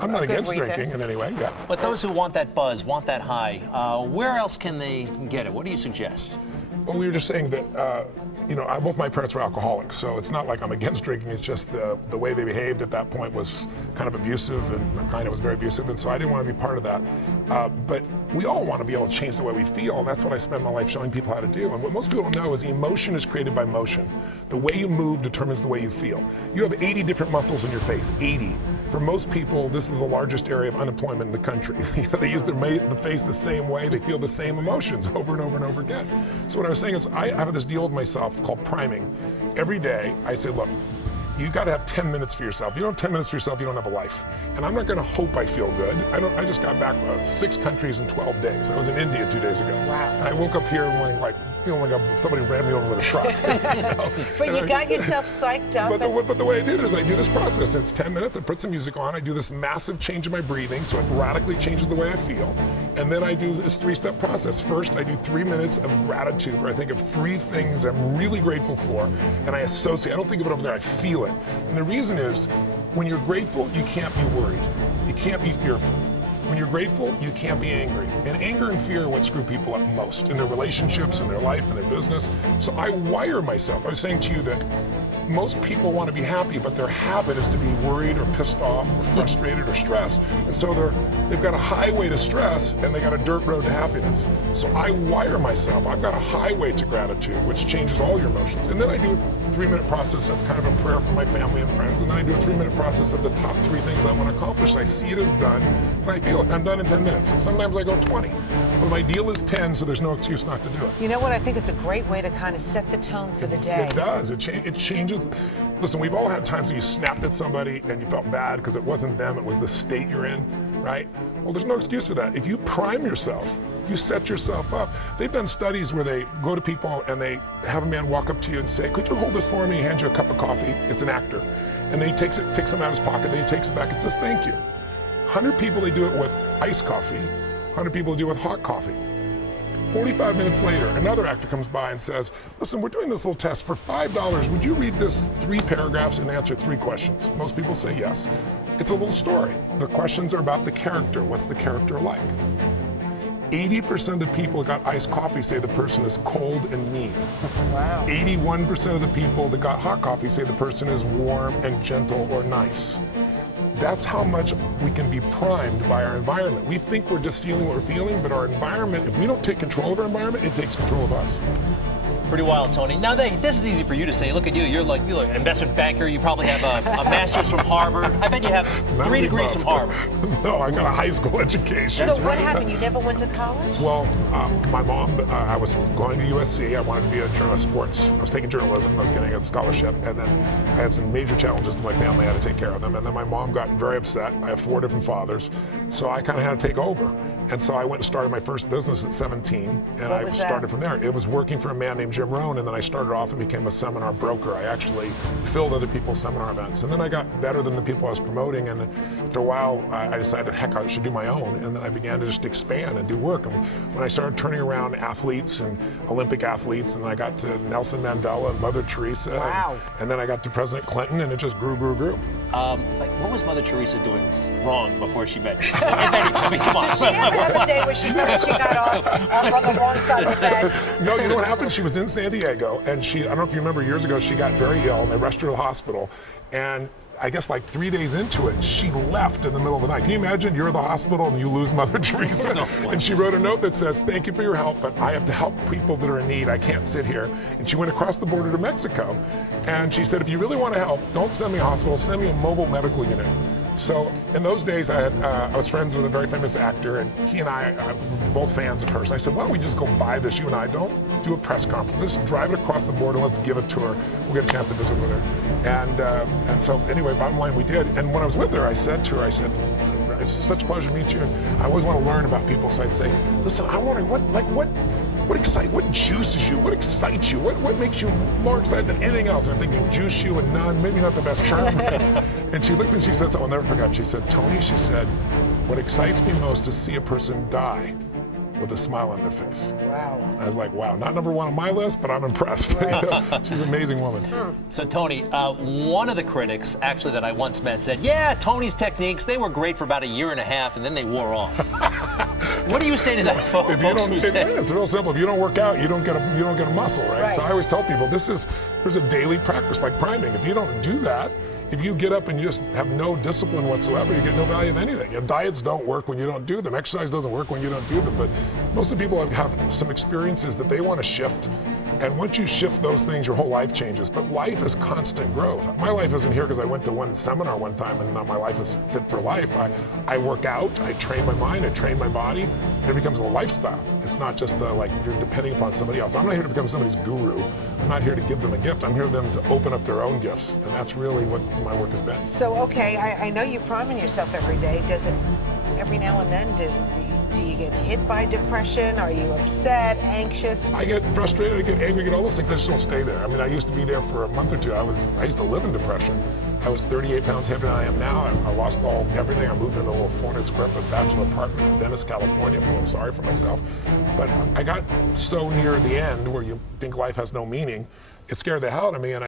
I'm not against drinking in any way, yeah. But those who want that buzz, want that high, where else can they get it? What do you suggest? Well, we were just saying that, both my parents were alcoholics, so it's not like I'm against drinking, it's just the way they behaved at that point was kind of abusive, and my kind was very abusive, and so I didn't want to be part of that. But we all want to be able to change the way we feel, and that's what I spend my life showing people how to do. And what most people don't know is emotion is created by motion. The way you move determines the way you feel. You have 80 different muscles in your face, 80. For most people, this is the largest area of unemployment in the country. They use the face the same way, they feel the same emotions over and over and over again. So what I was saying is I have this deal with myself called priming. Every day I say, look, you got to have 10 minutes for yourself. If you don't have 10 minutes for yourself, you don't have a life. And I'm not going to hope I feel good. I just got back 6 countries in 12 days. I was in India 2 days ago. Wow. And I woke up here morning feeling like somebody ran me over with a truck. But you got yourself psyched up. But the way I did it is I do this process. It's 10 minutes. I put some music on. I do this massive change in my breathing, so it radically changes the way I feel. And then I do this 3-step process. First, I do 3 minutes of gratitude, where I think of 3 things I'm really grateful for, and I associate. I don't think of it over there. I feel it. And the reason is, when you're grateful, you can't be worried. You can't be fearful. When you're grateful, you can't be angry. And anger and fear are what screw people up most in their relationships, in their life, in their business. So I wire myself. I was saying to you that most people want to be happy, but their habit is to be worried or pissed off or frustrated or stressed. And so they've got a highway to stress and they got a dirt road to happiness. So I wire myself. I've got a highway to gratitude, which changes all your emotions. And then I do a 3-minute process of kind of a prayer for my family and friends. And then I do a 3-minute process of the top 3 things I want to accomplish. I see it as done and I feel it. I'm done in 10 minutes. And sometimes I go 20. But my deal is 10, so there's no excuse not to do it. You know what? I think it's a great way to kind of set the tone for the day. It does. It changes. Listen, we've all had times when you snapped at somebody and you felt bad because it wasn't them, it was the state you're in, right? Well, there's no excuse for that. If you prime yourself, you set yourself up. They've done studies where they go to people and they have a man walk up to you and say, could you hold this for me? He hands you a cup of coffee. It's an actor. And then he takes some out of his pocket, then he takes it back and says, thank you. 100 people, they do it with iced coffee. 100 people do it with hot coffee. 45 minutes later, another actor comes by and says, listen, we're doing this little test. For $5, would you read this 3 paragraphs and answer 3 questions? Most people say yes. It's a little story. The questions are about the character. What's the character like? 80% of the people that got iced coffee say the person is cold and mean. Wow. 81% of the people that got hot coffee say the person is warm and gentle or nice. That's how much we can be primed by our environment. We think we're just feeling what we're feeling, but our environment, if we don't take control of our environment, it takes control of us. Pretty wild, Tony. Now, this is easy for you to say. Look at you. You're an investment banker. You probably have a master's from Harvard. I bet you have 3 degrees from Harvard. No, I got a high school education. So what happened? You never went to college? Well, my mom, I was going to USC. I wanted to be a journalist of sports. I was taking journalism. I was getting a scholarship. And then I had some major challenges with my family. I had to take care of them. And then my mom got very upset. I have 4 different fathers. So I kind of had to take over. And so I went and started my first business at 17, and I started from there. It was working for a man named Jim Rohn, and then I started off and became a seminar broker. I actually filled other people's seminar events. And then I got better than the people I was promoting, and after a while, I decided, heck, I should do my own. And then I began to just expand and do work. And when I started turning around athletes and Olympic athletes, and then I got to Nelson Mandela and Mother Teresa, wow. and then I got to President Clinton, and it just grew. What was Mother Teresa doing wrong before she met you? I mean, come on. Did she ever have a day where she felt she got off on the wrong side of the bed? No, you know what happened? She was in San Diego, and I don't know if you remember, years ago, she got very ill, and they rushed her to the hospital, and I guess like 3 days into it, she left in the middle of the night. Can you imagine you're at the hospital and you lose Mother Teresa? No. And she wrote a note that says, thank you for your help, but I have to help people that are in need. I can't sit here. And she went across the border to Mexico. And she said, if you really want to help, don't send me a hospital, send me a mobile medical unit. So in those days, I was friends with a very famous actor, and he and I were both fans of hers. And I said, why don't we just go buy this, you and I? Don't do a press conference. Let's drive it across the border. Let's give it to her. We'll get a chance to visit with her. And so anyway, bottom line, we did. And when I was with her, I said to her, it's such a pleasure to meet you. I always want to learn about people. So I'd say, listen, I'm wondering what juices you? What excites you? What makes you more excited than anything else? And I'm thinking juice you and none, maybe not the best term. And she looked and she said something I'll never forget. She said, Tony, she said, what excites me most is see a person die with a smile on their face. Wow. I was like, wow, not number one on my list, but I'm impressed. She's an amazing woman. So Tony, one of the critics actually that I once met said, yeah, Tony's techniques, they were great for about a year and a half and then they wore off. What do you say to that, folks? It's real simple. If you don't work out, you don't get a muscle, right? So I always tell people there's a daily practice like priming. If you don't do that, if you get up and you just have no discipline whatsoever, you get no value of anything. Your diets don't work when you don't do them. Exercise doesn't work when you don't do them. But most of the people have some experiences that they want to shift. And once you shift those things, your whole life changes. But life is constant growth. My life isn't here because I went to one seminar one time and now my life is fit for life. I work out, I train my mind, I train my body, and it becomes a lifestyle. It's not just like you're depending upon somebody else. I'm not here to become somebody's guru. I'm not here to give them a gift. I'm here for them to open up their own gifts. And that's really what my work has been. So, okay, I know you priming yourself every day. Does it, every now and then, do you get hit by depression? Are you upset, anxious? I get frustrated, I get angry, I get all those things. I just don't stay there. I mean, I used to be there for a month or two. I used to live in depression. I was 38 pounds heavier than I am now. I lost everything. I moved into a little 400 square foot bachelor apartment in Venice, California. Feeling sorry for myself. But I got so near the end where you think life has no meaning, it scared the hell out of me. And